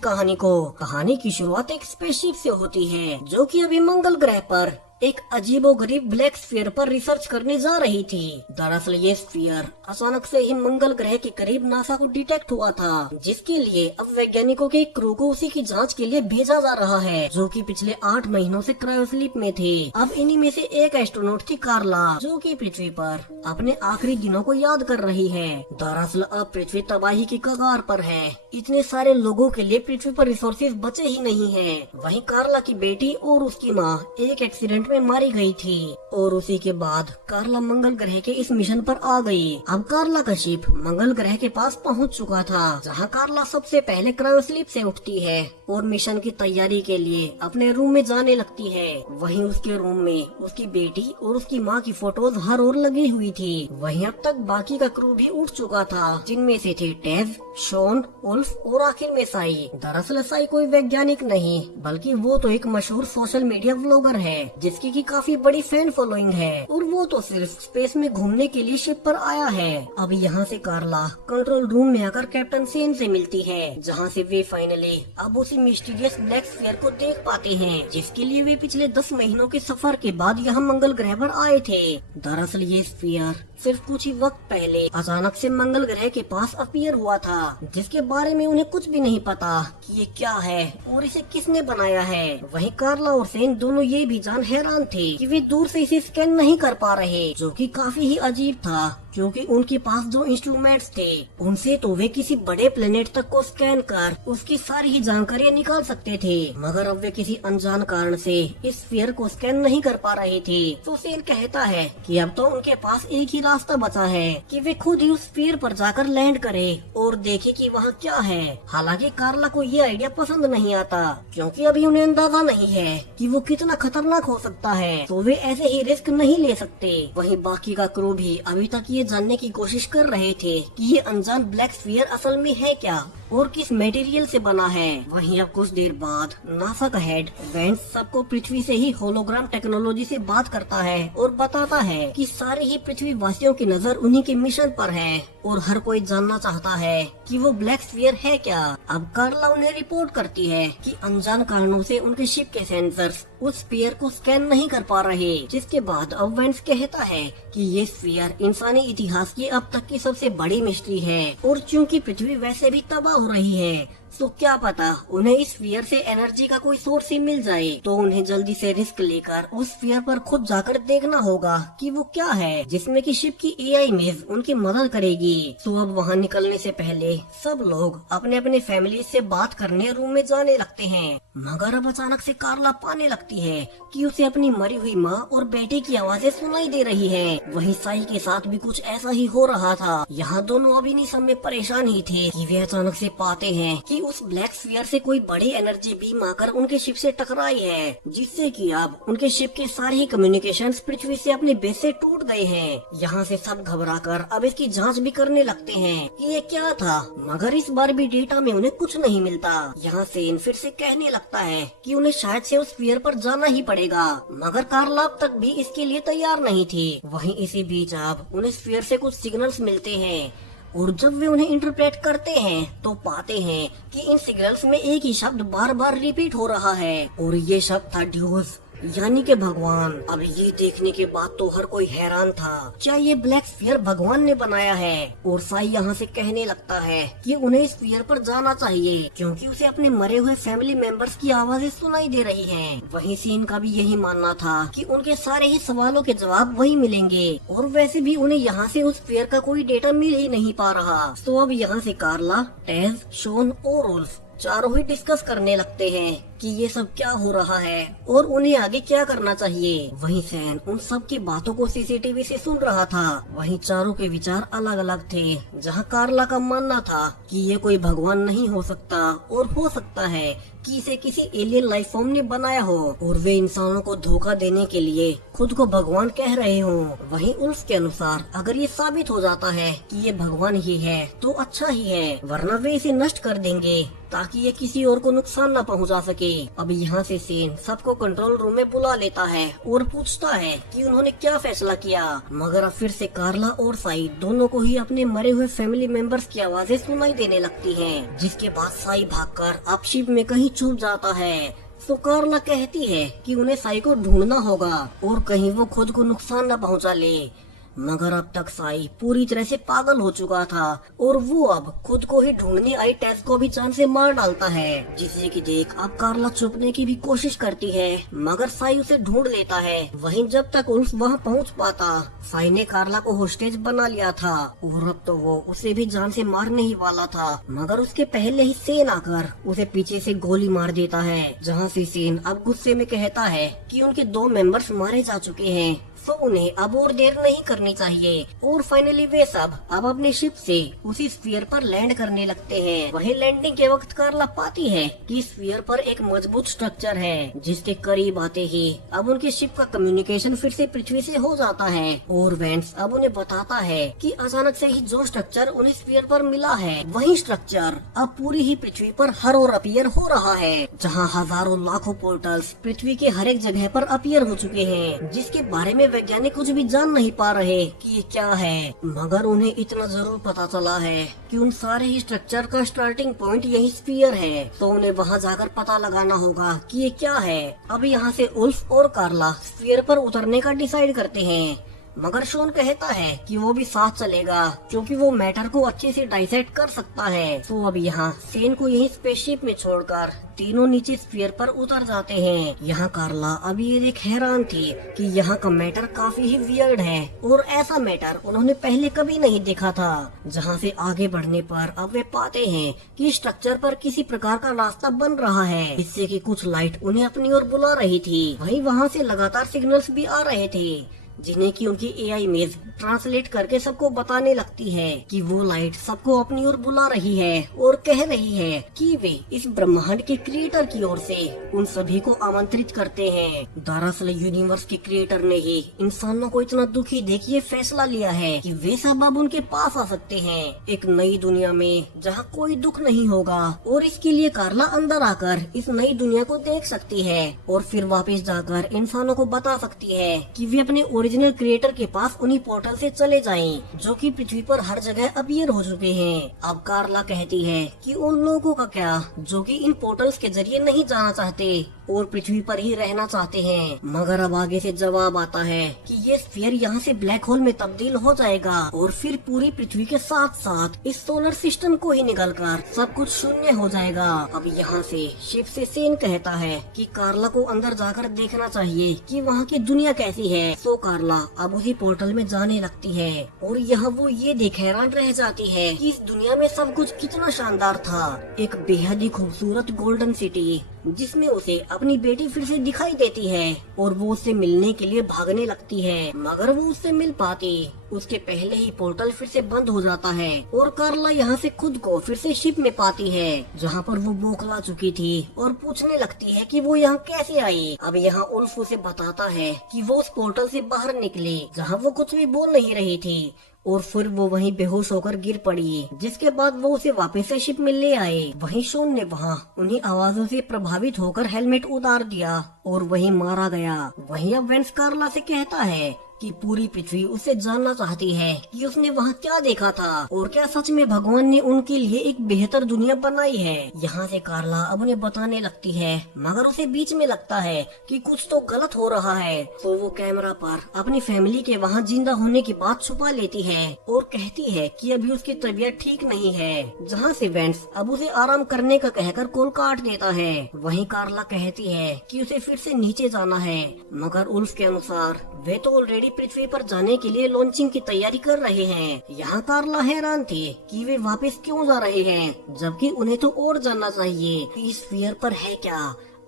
कहानी की शुरुआत एक स्पेसशिप से होती है जो कि अभी मंगल ग्रह पर एक अजीबोगरीब ब्लैक स्फीयर पर रिसर्च करने जा रही थी। दरअसल ये स्फीयर अचानक से ही मंगल ग्रह के करीब नासा को डिटेक्ट हुआ था, जिसके लिए अब वैज्ञानिकों के एक क्रू को उसी की जांच के लिए भेजा जा रहा है, जो कि पिछले 8 महीनों से क्रायोस्लीप में थे। अब इन्हीं में से एक एस्ट्रोनॉट थी कार्ला, जो कि पृथ्वी पर अपने आखिरी दिनों को याद कर रही है। दरअसल अब पृथ्वी तबाही की कगार पर है। इतने सारे लोगों के लिए पृथ्वी पर रिसोर्सेज बचे ही नहीं है। वहीं कार्ला की बेटी और उसकी माँ एक एक्सीडेंट में मारी गई थी और उसी के बाद कार्ला मंगल ग्रह के इस मिशन पर आ गई। अब कार्ला का शिप मंगल ग्रह के पास पहुंच चुका था, जहां कार्ला सबसे पहले क्रायोस्लीप से उठती है और मिशन की तैयारी के लिए अपने रूम में जाने लगती है। वहीं उसके रूम में उसकी बेटी और उसकी माँ की फोटोज हर ओर लगी हुई थी। वहीं अब तक बाकी का क्रू भी उठ चुका था, जिनमें से थे टेज, शॉन, उल्फ और आखिर में साई। दरअसल साई कोई वैज्ञानिक नहीं, बल्कि वो तो एक मशहूर सोशल मीडिया व्लॉगर है, जिसकी की काफी बड़ी फैन फॉलोइंग है और वो तो सिर्फ स्पेस में घूमने के लिए शिप पर आया है। अब यहाँ से कार्ला कंट्रोल रूम में आकर कैप्टन सेन से मिलती है, जहाँ से वे फाइनली अब उसी मिस्टीरियस ब्लैक स्फीयर को देख पाते हैं, जिसके लिए वे पिछले 10 महीनों के सफर के बाद यहाँ मंगल ग्रह पर आए थे। दरअसल ये स्फीयर सिर्फ कुछ ही वक्त पहले अचानक से मंगल ग्रह के पास अपीयर हुआ था, जिसके बारे में उन्हें कुछ भी नहीं पता कि ये क्या है और इसे किसने बनाया है। वहीं कार्ला और सेन दोनों ये भी जान हैरान थे कि वे दूर से इसे स्कैन नहीं कर पा रहे, जो कि काफी ही अजीब था, क्योंकि उनके पास जो इंस्ट्रूमेंट्स थे उनसे तो वे किसी बड़े प्लेनेट तक को स्कैन कर उसकी सारी ही जानकारियाँ निकाल सकते थे, मगर अब वे किसी अनजान कारण से इस स्फीयर को स्कैन नहीं कर पा रहे थे। तो सेन कहता है कि अब तो उनके पास एक ही रास्ता बचा है कि वे खुद ही उस स्फीयर पर जाकर लैंड करे और देखे कि वहाँ क्या है। हालांकि कार्ला को ये आइडिया पसंद नहीं आता, क्योंकि अभी उन्हें अंदाजा नहीं है कि वो कितना खतरनाक हो सकता है, तो वे ऐसे ही रिस्क नहीं ले सकते। वहीं बाकी का क्रू भी अभी तक ये जानने की कोशिश कर रहे थे कि ये अनजान ब्लैक स्फीयर असल में है क्या और किस मटेरियल से बना है। वहीं अब कुछ देर बाद नासा का हेड वेंस सबको पृथ्वी से ही होलोग्राम टेक्नोलॉजी से बात करता है और बताता है कि सारे ही पृथ्वी वासियों की नजर उन्हीं के मिशन पर है और हर कोई जानना चाहता है कि वो ब्लैक स्फीयर है क्या। अब कार्ला उन्हें रिपोर्ट करती है कि अनजान कारणों से उनके शिप के सेंसर्स उस स्फीयर को स्कैन नहीं कर पा रहे, जिसके बाद अब वेंस कहता है कि ये स्फीयर इंसानी इतिहास की अब तक की सबसे बड़ी मिस्ट्री है और चूंकि पृथ्वी वैसे भी तबाह हो रही है, तो क्या पता उन्हें इस स्फीयर से एनर्जी का कोई सोर्स ही मिल जाए। तो उन्हें जल्दी से रिस्क लेकर उस स्फीयर पर खुद जाकर देखना होगा कि वो क्या है, जिसमें कि शिप की एआई इमेज उनकी मदद करेगी। तो अब वहाँ निकलने से पहले सब लोग अपने अपने फैमिली से बात करने रूम में जाने लगते हैं, मगर अब अचानक से कार्ला पाने लगती है कि उसे अपनी मरी हुई माँ और बेटे की आवाजें सुनाई दे रही है। वहीं साई के साथ भी कुछ ऐसा ही हो रहा था। यहाँ दोनों अभी नहीं सब में परेशान ही थे कि वे अचानक से पाते हैं कि उस ब्लैक स्फीयर से कोई बड़ी एनर्जी बीम आकर उनके शिप से टकराई है, जिससे कि अब उनके शिप के सारे ही कम्युनिकेशंस पृथ्वी से अपने बेस से टूट गए हैं। यहाँ से सब घबराकर अब इसकी जांच भी करने लगते हैं कि ये क्या था, मगर इस बार भी डेटा में उन्हें कुछ नहीं मिलता। यहाँ से फिर से कहने लगता है कि उन्हें शायद से उस स्फीयर पर जाना ही पड़ेगा, मगर कार्ला अब तक भी इसके लिए तैयार नहीं थी। वहीं इसी बीच अब उन्हें स्फीयर से कुछ सिग्नल्स मिलते हैं और जब वे उन्हें इंटरप्रेट करते हैं तो पाते हैं कि इन सिग्नल्स में एक ही शब्द बार बार रिपीट हो रहा है और ये शब्द था ड्यूस, यानी कि भगवान। अब ये देखने के बाद तो हर कोई हैरान था, क्या ये ब्लैक स्फीयर भगवान ने बनाया है। और साई यहाँ से कहने लगता है कि उन्हें इस स्फीयर पर जाना चाहिए, क्योंकि उसे अपने मरे हुए फैमिली मेंबर्स की आवाजें सुनाई दे रही हैं। वहीं सीन का भी यही मानना था कि उनके सारे ही सवालों के जवाब वही मिलेंगे और वैसे भी उन्हें यहाँ से उस स्फीयर का कोई डेटा मिल ही नहीं पा रहा। तो अब यहाँ से कार्ला, टेज, शॉन और उल्फ चारों ही डिस्कस करने लगते हैं कि ये सब क्या हो रहा है और उन्हें आगे क्या करना चाहिए। वहीं सैन उन सब की बातों को सीसीटीवी से सुन रहा था। वहीं चारों के विचार अलग अलग थे। जहां कार्ला का मानना था कि ये कोई भगवान नहीं हो सकता और हो सकता है कि इसे किसी एलियन लाइफ फॉर्म ने बनाया हो और वे इंसानों को धोखा देने के लिए खुद को भगवान कह रहे हो। वहीं उल्फ के अनुसार अगर ये साबित हो जाता है कि ये भगवान ही है तो अच्छा ही है, वरना वे इसे नष्ट कर देंगे ताकि ये किसी और को नुकसान न पहुंचा सके। अब यहाँ से सेन सबको कंट्रोल रूम में बुला लेता है और पूछता है कि उन्होंने क्या फैसला किया। मगर अब फिर से कार्ला और साई दोनों को ही अपने मरे हुए फैमिली मेंबर्स की आवाजें सुनाई देने लगती हैं, जिसके बाद साई भागकर अब शिप में कहीं छुप जाता है। तो कार्ला कहती है कि उन्हें साई को ढूंढना होगा और कहीं वो खुद को नुकसान न पहुंचा ले। मगर अब तक साई पूरी तरह से पागल हो चुका था और वो अब खुद को ही ढूंढने आई टेस को भी जान से मार डालता है, जिसे कि देख अब कार्ला छुपने की भी कोशिश करती है, मगर साई उसे ढूंढ लेता है। वहीं जब तक उल्फ वहां पहुंच पाता, साई ने कार्ला को होस्टेज बना लिया था और अब तो वो उसे भी जान से मारने ही वाला था, मगर उसके पहले ही सेन आकर उसे पीछे से गोली मार देता है। जहाँ से सेन अब गुस्से में कहता है कि उनके 2 मेंबर्स मारे जा चुके हैं, तो उन्हें अब और देर नहीं करनी चाहिए। और फाइनली वे सब अब अपने शिप से उसी स्फीयर पर लैंड करने लगते हैं। वहीं लैंडिंग के वक्त कार्ला पाती है कि स्फीयर पर एक मजबूत स्ट्रक्चर है, जिसके करीब आते ही अब उनके शिप का कम्युनिकेशन फिर से पृथ्वी से हो जाता है। और वेंस अब उन्हें बताता है कि अचानक से ही जो स्ट्रक्चर उन्हें स्फीयर पर मिला है, वही स्ट्रक्चर अब पूरी ही पृथ्वी पर हर ओर अपीयर हो रहा है, जहाँ हजारों लाखों पोर्टल्स पृथ्वी के हर एक जगह पर अपीयर हो चुके हैं, जिसके बारे में वैज्ञानिक कुछ भी जान नहीं पा रहे कि ये क्या है। मगर उन्हें इतना जरूर पता चला है कि उन सारे ही स्ट्रक्चर का स्टार्टिंग पॉइंट यही स्फीयर है, तो उन्हें वहां जाकर पता लगाना होगा कि ये क्या है। अब यहाँ से उल्फ और कार्ला स्फीयर पर उतरने का डिसाइड करते हैं, मगर शॉन कहता है कि वो भी साथ चलेगा क्योंकि वो मैटर को अच्छे से डाइसेक्ट कर सकता है। तो अब यहाँ सेन को यही स्पेसशिप में छोड़कर तीनों नीचे स्फीयर पर उतर जाते हैं। यहाँ कार्ला अभी ये देख हैरान थी कि यहाँ का मैटर काफी ही वियर्ड है और ऐसा मैटर उन्होंने पहले कभी नहीं देखा था। जहाँ से आगे बढ़ने पर अब वे पाते हैं कि स्ट्रक्चर पर किसी प्रकार का रास्ता बन रहा है, जिससे कि कुछ लाइट उन्हें अपनी ओर बुला रही थी। वहीं वहाँ से लगातार सिग्नल्स भी आ रहे थे, जिन्हें की उनकी एआई इमेज ट्रांसलेट करके सबको बताने लगती है कि वो लाइट सबको अपनी ओर बुला रही है और कह रही है कि वे इस ब्रह्मांड के क्रिएटर की ओर से उन सभी को आमंत्रित करते हैं। दरअसल यूनिवर्स के क्रिएटर ने ही इंसानों को इतना दुखी देख ये फैसला लिया है कि वे सब अब उनके पास आ सकते हैं एक नई दुनिया में जहाँ कोई दुख नहीं होगा। और इसके लिए कार्ला अंदर आकर इस नई दुनिया को देख सकती है और फिर वापस जाकर इंसानों को बता सकती है कि वे अपने ओरिजिनल क्रिएटर के पास उन्हीं पोर्टल से चले जाएं, जो कि पृथ्वी पर हर जगह अपीयर हो चुके हैं। अब कार्ला कहती है कि उन लोगों का क्या जो कि इन पोर्टल्स के जरिए नहीं जाना चाहते और पृथ्वी पर ही रहना चाहते हैं। मगर अब आगे से जवाब आता है कि ये स्फीयर यहाँ से ब्लैक होल में तब्दील हो जाएगा और फिर पूरी पृथ्वी के साथ साथ इस सोलर सिस्टम को ही निकलकर सब कुछ शून्य हो जाएगा। अब यहाँ से शिप से सेन कहता है कि कार्ला को अंदर जाकर देखना चाहिए कि वहाँ की दुनिया कैसी है। तो कार्ला अब उसी पोर्टल में जाने लगती है और यहाँ वो ये देख हैरान रह जाती है कि इस दुनिया में सब कुछ कितना शानदार था। एक बेहद ही खूबसूरत गोल्डन सिटी जिसमें उसे अपनी बेटी फिर से दिखाई देती है और वो उससे मिलने के लिए भागने लगती है, मगर वो उससे मिल पाती उसके पहले ही पोर्टल फिर से बंद हो जाता है और कार्ला यहाँ से खुद को फिर से शिप में पाती है, जहाँ पर वो बौखला चुकी थी और पूछने लगती है कि वो यहाँ कैसे आई। अब यहाँ उल्फ उसे बताता है कि वो उस पोर्टल से बाहर निकली जहाँ वो कुछ भी बोल नहीं रही थी और फिर वो वहीं बेहोश होकर गिर पड़ी, जिसके बाद वो उसे वापस से शिप में ले आए। वहीं शॉन ने वहाँ उन्हीं आवाजों से प्रभावित होकर हेलमेट उतार दिया और वहीं मारा गया। वहीं अब वेंस कार्ला से कहता है कि पूरी पृथ्वी उससे जानना चाहती है कि उसने वहाँ क्या देखा था और क्या सच में भगवान ने उनके लिए एक बेहतर दुनिया बनाई है। यहाँ से कार्ला अब उन्हें बताने लगती है, मगर उसे बीच में लगता है कि कुछ तो गलत हो रहा है, तो वो कैमरा पर अपनी फैमिली के वहाँ जिंदा होने की बात छुपा लेती है और कहती है कि अभी उसकी तबीयत ठीक नहीं है। जहाँ से वेंस अब उसे आराम करने का कहकर कॉल काट देता है। वहीं कार्ला कहती है कि उसे फिर से नीचे जाना है, मगर उल्फ के अनुसार वे तो ऑलरेडी पृथ्वी पर जाने के लिए लॉन्चिंग की तैयारी कर रहे हैं। यहाँ कार्ला हैरान थे कि वे वापस क्यों जा रहे हैं, जबकि उन्हें तो और जानना चाहिए कि इस स्फीयर पर है क्या।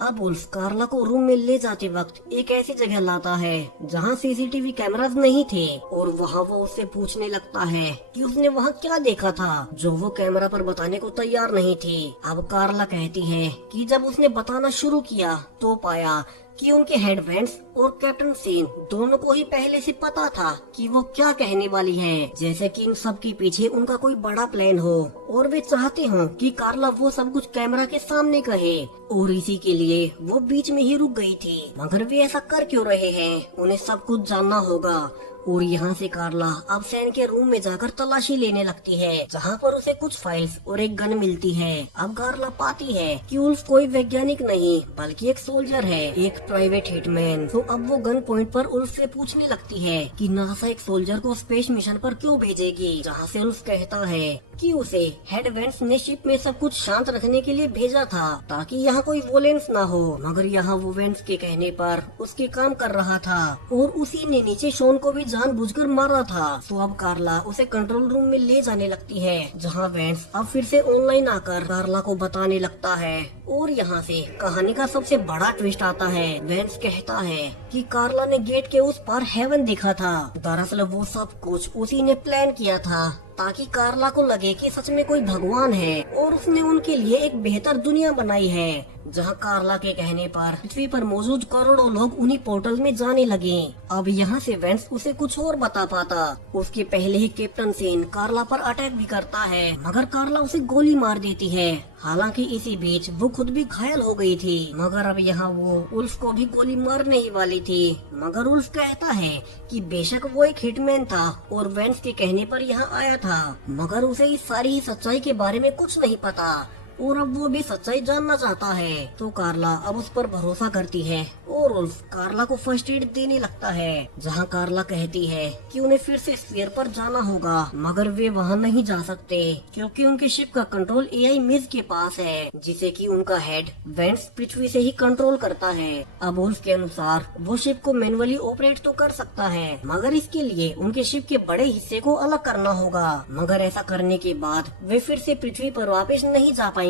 अब उल्फ कार्ला को रूम में ले जाते वक्त एक ऐसी जगह लाता है जहाँ सीसीटीवी कैमरास नहीं थे और वहाँ वो उससे पूछने लगता है कि उसने वहाँ क्या देखा था, जो वो कैमरा पर बताने को तैयार नहीं थी। अब कार्ला कहती है कि जब उसने बताना शुरू किया तो पाया कि उनके हेड वेंस और कैप्टन सेन दोनों को ही पहले से पता था कि वो क्या कहने वाली है, जैसे कि इन सब के पीछे उनका कोई बड़ा प्लान हो और वे चाहते हो कि कार्ला वो सब कुछ कैमरा के सामने कहे, और इसी के लिए वो बीच में ही रुक गई थी। मगर वे ऐसा कर क्यों रहे हैं, उन्हें सब कुछ जानना होगा। और यहाँ से कार्ला अब सैन के रूम में जाकर तलाशी लेने लगती है, जहाँ पर उसे कुछ फाइल्स और एक गन मिलती है। अब कार्ला पाती है कि उल्फ कोई वैज्ञानिक नहीं बल्कि एक सोल्जर है, एक प्राइवेट हिटमैन। तो अब वो गन पॉइंट पर उल्फ से पूछने लगती है कि नासा एक सोल्जर को स्पेस मिशन पर क्यों भेजेगी, जहाँ से उल्फ कहता है कि उसे हेड वेंस ने शिप में सब कुछ शांत रखने के लिए भेजा था ताकि यहाँ कोई वोलेंस ना हो। मगर यहाँ वो वेंस के कहने पर उसके काम कर रहा था और उसी ने नीचे शॉन को भी जानबूझकर मारा था। तो अब कार्ला उसे कंट्रोल रूम में ले जाने लगती है, जहाँ वेंस अब फिर से ऑनलाइन आकर कार्ला को बताने लगता है। और यहाँ से कहानी का सबसे बड़ा ट्विस्ट आता है। वेंस कहता है कि कार्ला ने गेट के उस पार हेवन देखा था। दरअसल वो सब कुछ उसी ने प्लान किया था ताकि कार्ला को लगे कि सच में कोई भगवान है और उसने उनके लिए एक बेहतर दुनिया बनाई है, जहां कार्ला के कहने पर पृथ्वी पर मौजूद करोड़ों लोग उन्हीं पोर्टल में जाने लगे। अब यहाँ से वेंस उसे कुछ और बता पाता। उसके पहले ही कैप्टन सेन कार्ला पर अटैक भी करता है, मगर कार्ला उसे गोली मार देती है। हालांकि इसी बीच वो खुद भी घायल हो गई थी। मगर अब यहाँ वो उल्फ को भी गोली मारने ही वाली थी, मगर उल्फ कहता है कि बेशक वो एक हिटमैन था और वेंस के कहने पर यहाँ आया था, मगर उसे इस सारी सच्चाई के बारे में कुछ नहीं पता और अब वो भी सच्चाई जानना चाहता है। तो कार्ला अब उस पर भरोसा करती है और उल्फ कार्ला को फर्स्ट एड देने लगता है, जहां कार्ला कहती है कि उन्हें फिर से स्फीयर पर जाना होगा, मगर वे वहां नहीं जा सकते क्योंकि उनके शिप का कंट्रोल एआई मिज के पास है, जिसे कि उनका हेड वेंस पृथ्वी से ही कंट्रोल करता है। अब उल्फ के अनुसार वो शिप को मैनुअली ऑपरेट तो कर सकता है, मगर इसके लिए उनके शिप के बड़े हिस्से को अलग करना होगा। मगर ऐसा करने के बाद वे फिर से पृथ्वी पर वापस नहीं जा पाएंगे।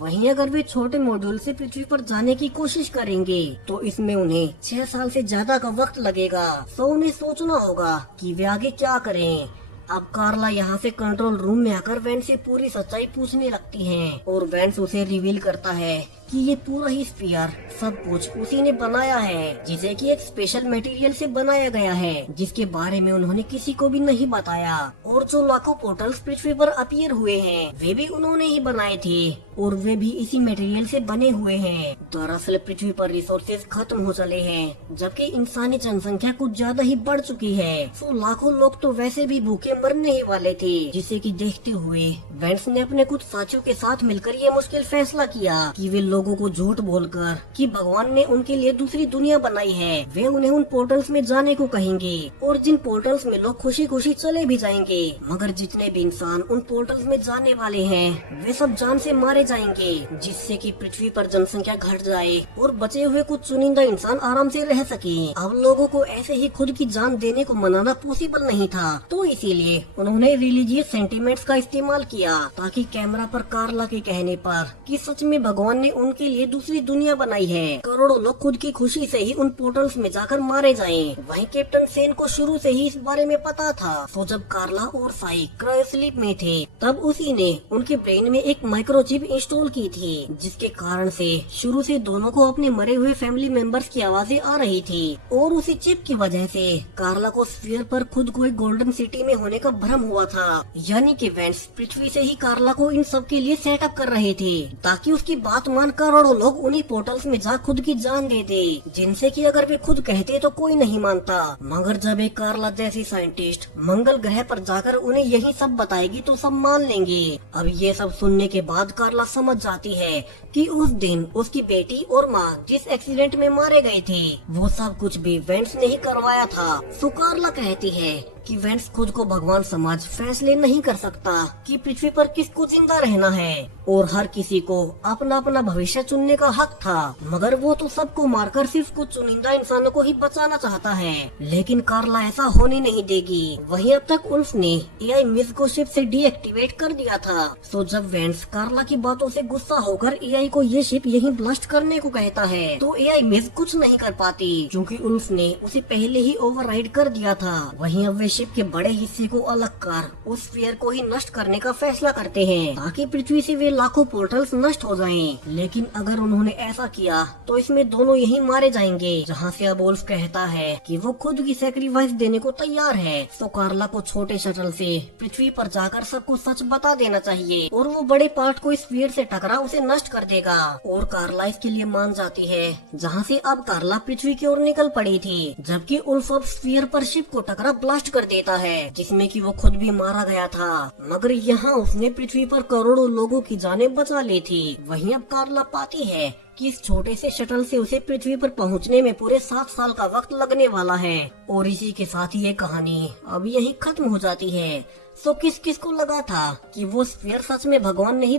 वहीं अगर वे छोटे मॉड्यूल से पृथ्वी पर जाने की कोशिश करेंगे तो इसमें उन्हें 6 साल से ज्यादा का वक्त लगेगा। तो उन्हें सोचना होगा कि वे आगे क्या करें। अब कार्ला यहाँ से कंट्रोल रूम में आकर वेंस से पूरी सच्चाई पूछने लगती है और वेंस उसे रिवील करता है कि ये पूरा ही स्फीयर सब कुछ उसी ने बनाया है, जिसे कि एक स्पेशल मटेरियल से बनाया गया है, जिसके बारे में उन्होंने किसी को भी नहीं बताया। और जो लाखों पोर्टल्स पृथ्वी पर अपीयर हुए हैं वे भी उन्होंने ही बनाए थे और वे भी इसी मटेरियल से बने हुए हैं। दरअसल पृथ्वी पर रिसोर्सेज खत्म हो चले हैं, जबकि इंसानी जनसंख्या कुछ ज्यादा ही बढ़ चुकी है। तो लाखों लोग तो वैसे भी भूखे मरने ही वाले थे, जिसे कि देखते हुए वेंस ने अपने कुछ साथियों के साथ मिलकर ये मुश्किल फैसला किया कि वे लोगों को झूठ बोलकर कि भगवान ने उनके लिए दूसरी दुनिया बनाई है, वे उन्हें उन पोर्टल्स में जाने को कहेंगे और जिन पोर्टल्स में लोग खुशी खुशी चले भी जाएंगे। मगर जितने भी इंसान उन पोर्टल्स में जाने वाले हैं वे सब जान से मारे जाएंगे, जिससे कि पृथ्वी पर जनसंख्या घट जाए और बचे हुए कुछ चुनिंदा इंसान आराम से रह सके। अब लोगों को ऐसे ही खुद की जान देने को मनाना पॉसिबल नहीं था, तो इसीलिए उन्होंने रिलीजियस सेंटिमेंट्स का इस्तेमाल किया ताकि कैमरा पर कार्ला के कहने पर कि सच में भगवान ने उनके लिए दूसरी दुनिया बनाई है, करोड़ों लोग खुद की खुशी से ही उन पोर्टल्स में जाकर मारे जाएं। वहीं कैप्टन सेन को शुरू से ही इस बारे में पता था। तो जब कार्ला और साई क्रायोस्लीप में थे तब उसी ने उनके ब्रेन में एक माइक्रोचिप इंस्टॉल की थी, जिसके कारण से शुरू से दोनों को अपने मरे हुए फैमिली मेंबर्स की आवाजें आ रही थी और उसी चिप की वजह से कार्ला को स्फीयर पर खुद को एक गोल्डन सिटी में होने का भ्रम हुआ था। यानी कि वेंस पृथ्वी से ही कार्ला को इन सब के लिए सेटअप कर रहे थे ताकि उसकी बात मान करोड़ों लोग उन्हीं पोर्टल्स में जा खुद की जान दे दे, जिनसे कि अगर वे खुद कहते तो कोई नहीं मानता। मगर जब एक कार्ला जैसी साइंटिस्ट मंगल ग्रह पर जाकर उन्हें यही सब बताएगी तो सब मान लेंगे। अब ये सब सुनने के बाद कार्ला समझ जाती है कि उस दिन उसकी बेटी और माँ जिस एक्सीडेंट में मारे गए थे वो सब कुछ भी वेंस ने ही करवाया था। तो कार्ला कहती है कि वेंस खुद को भगवान समझ फैसले नहीं कर सकता कि पृथ्वी पर किसको जिंदा रहना है और हर किसी को अपना अपना भविष्य चुनने का हक था, मगर वो तो सबको मारकर सिर्फ कुछ चुनिंदा इंसानों को ही बचाना चाहता है। लेकिन कार्ला ऐसा होने नहीं देगी। वहीं अब तक उल्फ ने एआई मिस को शिप से डीएक्टिवेट कर दिया था। तो जब वेंस कार्ला की बातों से गुस्सा होकर एआई को ये शिप यहीं ब्लास्ट करने को कहता है तो एआई मिस कुछ नहीं कर पाती, क्योंकि उल्फ ने उसे पहले ही ओवरराइड कर दिया था। वहीं अब वे शिप के बड़े हिस्से को अलग कर उस स्फीयर को ही नष्ट करने का फैसला करते हैं ताकि पृथ्वी से वे लाखों पोर्टल्स नष्ट हो जाएं। लेकिन अगर उन्होंने ऐसा किया तो इसमें दोनों यही मारे जाएंगे, जहाँ से अब वुल्फ कहता है कि वो खुद की सैक्रिफाइस देने को तैयार है। तो कार्ला को छोटे शटल से पृथ्वी पर जाकर सबको सच बता देना चाहिए और वो बड़े पार्ट को इस स्फीयर से टकरा उसे नष्ट कर देगा। और कार्ला इसके लिए मान जाती है, जहाँ से अब कार्ला पृथ्वी की ओर निकल पड़ी थी, जबकि उल्फ अब स्फीयर पर शिप को टकरा ब्लास्ट कर देता है, जिसमें कि वो खुद भी मारा गया था। मगर यहाँ उसने पृथ्वी पर करोड़ों लोगों की जानें बचा ली थी। वहीं अब कार्ला पाती है कि इस छोटे से शटल से उसे पृथ्वी पर पहुंचने में पूरे 7 साल का वक्त लगने वाला है। और इसी के साथ ये कहानी अब यहीं खत्म हो जाती है। सो किस किस को लगा था कि वो स्फीयर सच में भगवान नहीं